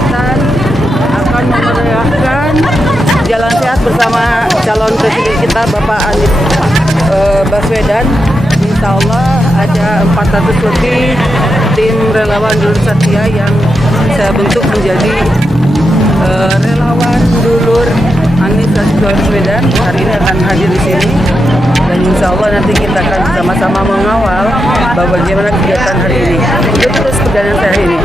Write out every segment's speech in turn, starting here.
Kegiatan akan memeriahkan Jalan Sehat bersama calon presiden kita Bapak Anies Baswedan. Insya Allah ada 400 lebih tim relawan Dulur Satria yang saya bentuk menjadi relawan Dulur Anies Baswedan. Hari ini akan hadir di sini dan insya Allah nanti kita akan sama-sama mengawal bagaimana kegiatan hari ini. Itu terus perjalanan saya hari ini.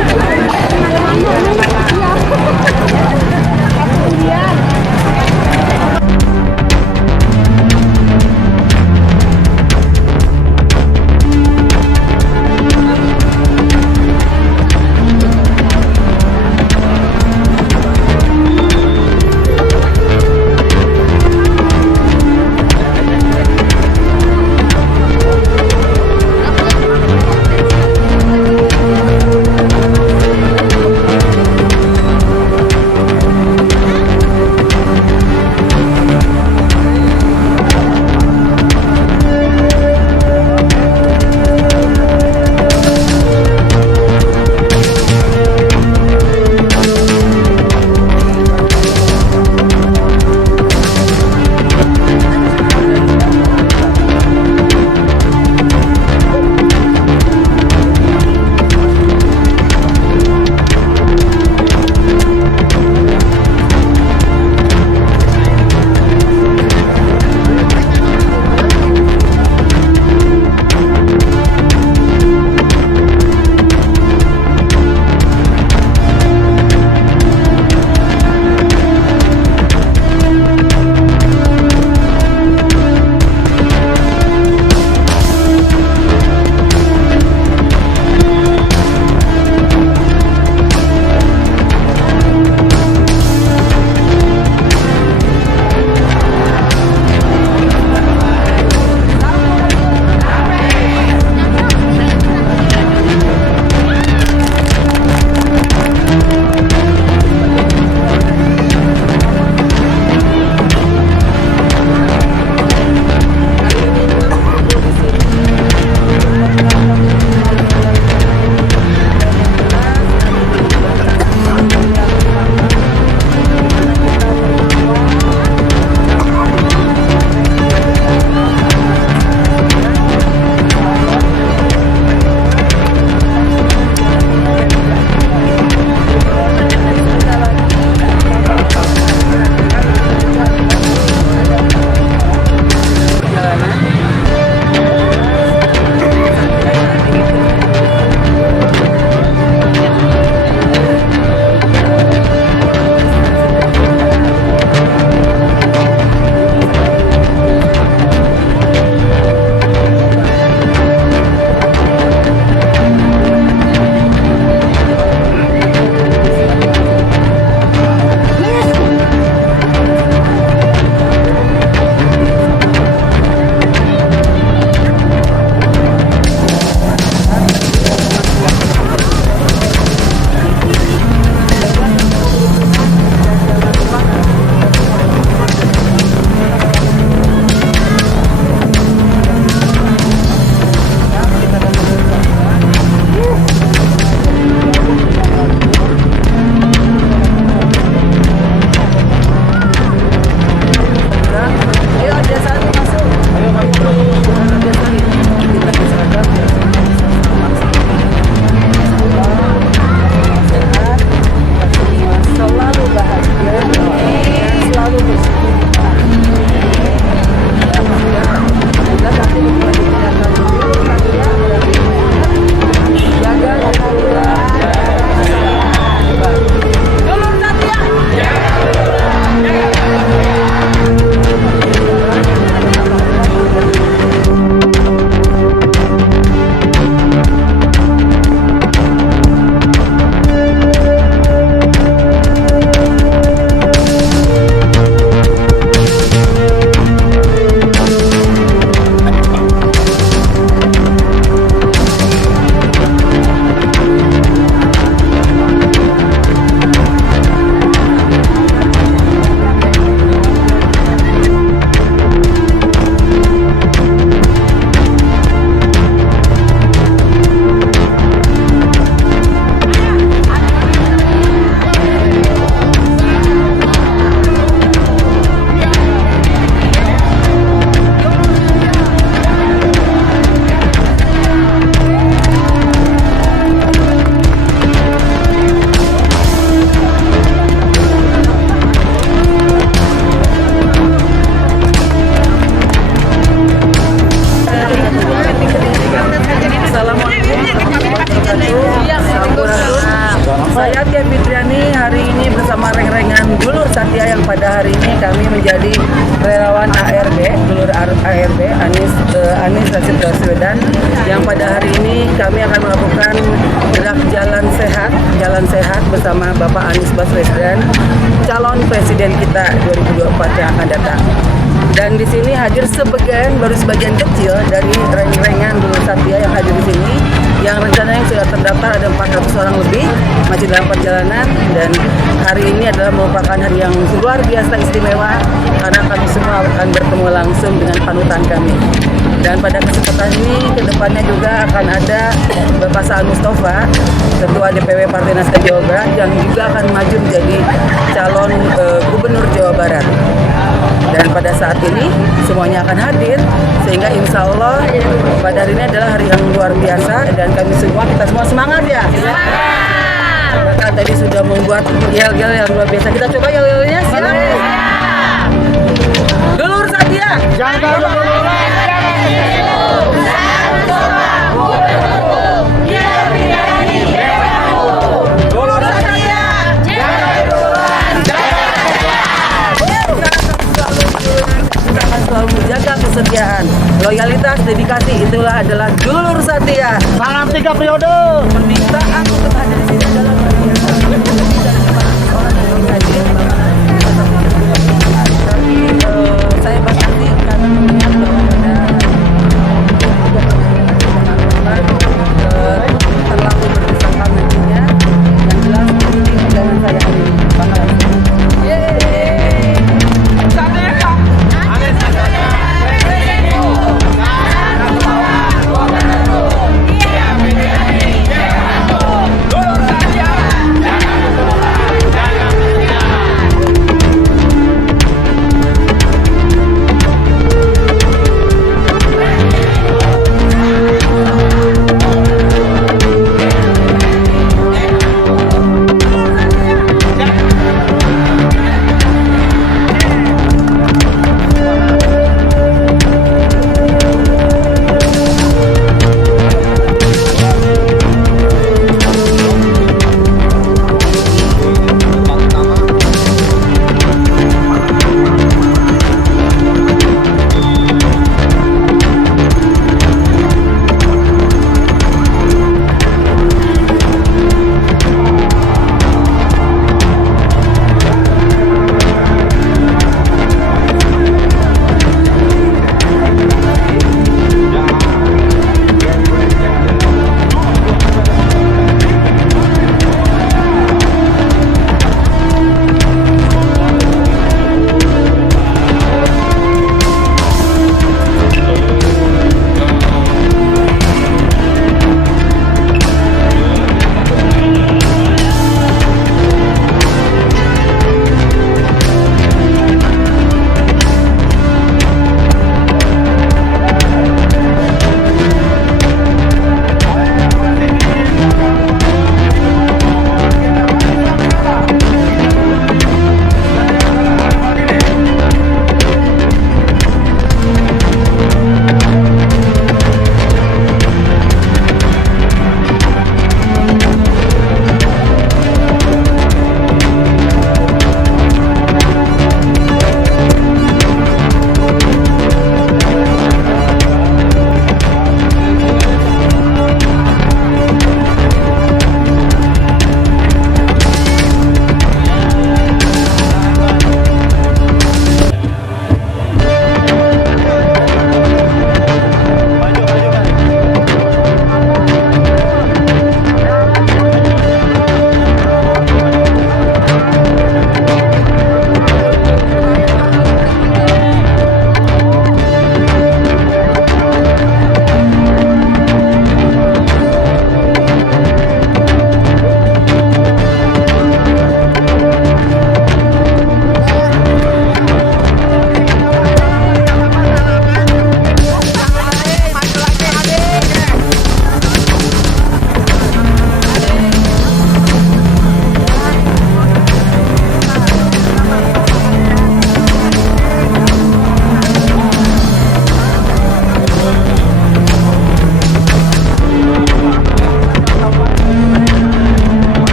Fitriani hari ini bersama reng-rengan Dulur Satya yang pada hari ini kami menjadi relawan ARB, Dulur ARB Anies Rashid Baswedan, yang pada hari ini kami akan melakukan gerak jalan sehat bersama Bapak Anies Baswedan, calon presiden kita 2024 yang akan datang. Dan di sini hadir baru sebagian kecil dari reng-rengan Dulur Satya yang hadir di sini, yang rencananya sudah terdaftar ada 400 orang lebih, masih dalam perjalanan. Dan hari ini adalah merupakan hari yang luar biasa istimewa karena kami semua akan bertemu langsung dengan panutan kami. Dan pada kesempatan ini kedepannya juga akan ada Bapak Saan Mustafa, Ketua DPW Partai Nasdem Jawa Barat, yang juga akan maju menjadi calon Gubernur Jawa Barat. Dan pada saat ini semuanya akan hadir, sehingga insya Allah pada hari ini adalah hari yang luar biasa dan kita semua semangat ya. Mereka tadi sudah membuat yel-yel yang luar biasa. Kita coba yel-yelnya. Dulur Satya, jaga dulur. Selalu jaga kesetiaan, loyalitas, dedikasi, itulah adalah Dulur Satya. Salam 3 periode. Permintaan untuk hadir di sini adalah orang yang hadir. Tapi saya batasi karena mengingat terlalu berdesakan nantinya. Yang jelas ini undangan saya hari ini bakalan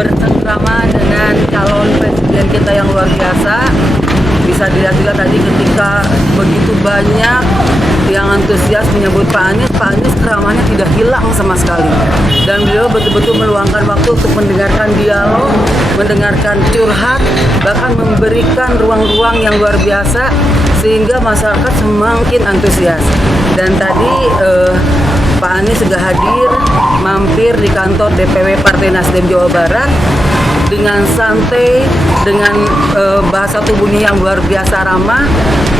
bersama dengan calon presiden kita yang luar biasa. Bisa dilihat juga tadi ketika begitu banyak yang antusias menyebut Pak Anies keramahnya tidak hilang sama sekali. Dan beliau betul-betul meluangkan waktu untuk mendengarkan dialog, mendengarkan curhat, bahkan memberikan ruang-ruang yang luar biasa sehingga masyarakat semakin antusias. Dan tadi Pak Anies sudah hadir, mampir di kantor DPW Partai Nasdem Jawa Barat dengan santai, dengan bahasa tubuhnya yang luar biasa ramah.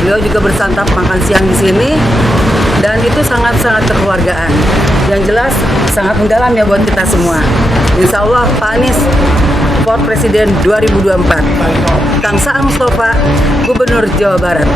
Beliau juga bersantap makan siang di sini, dan itu sangat-sangat kekeluargaan. Yang jelas sangat mendalam ya buat kita semua. Insya Allah Pak Anies for Presiden 2024. Kang Saan Mustafa, Gubernur Jawa Barat.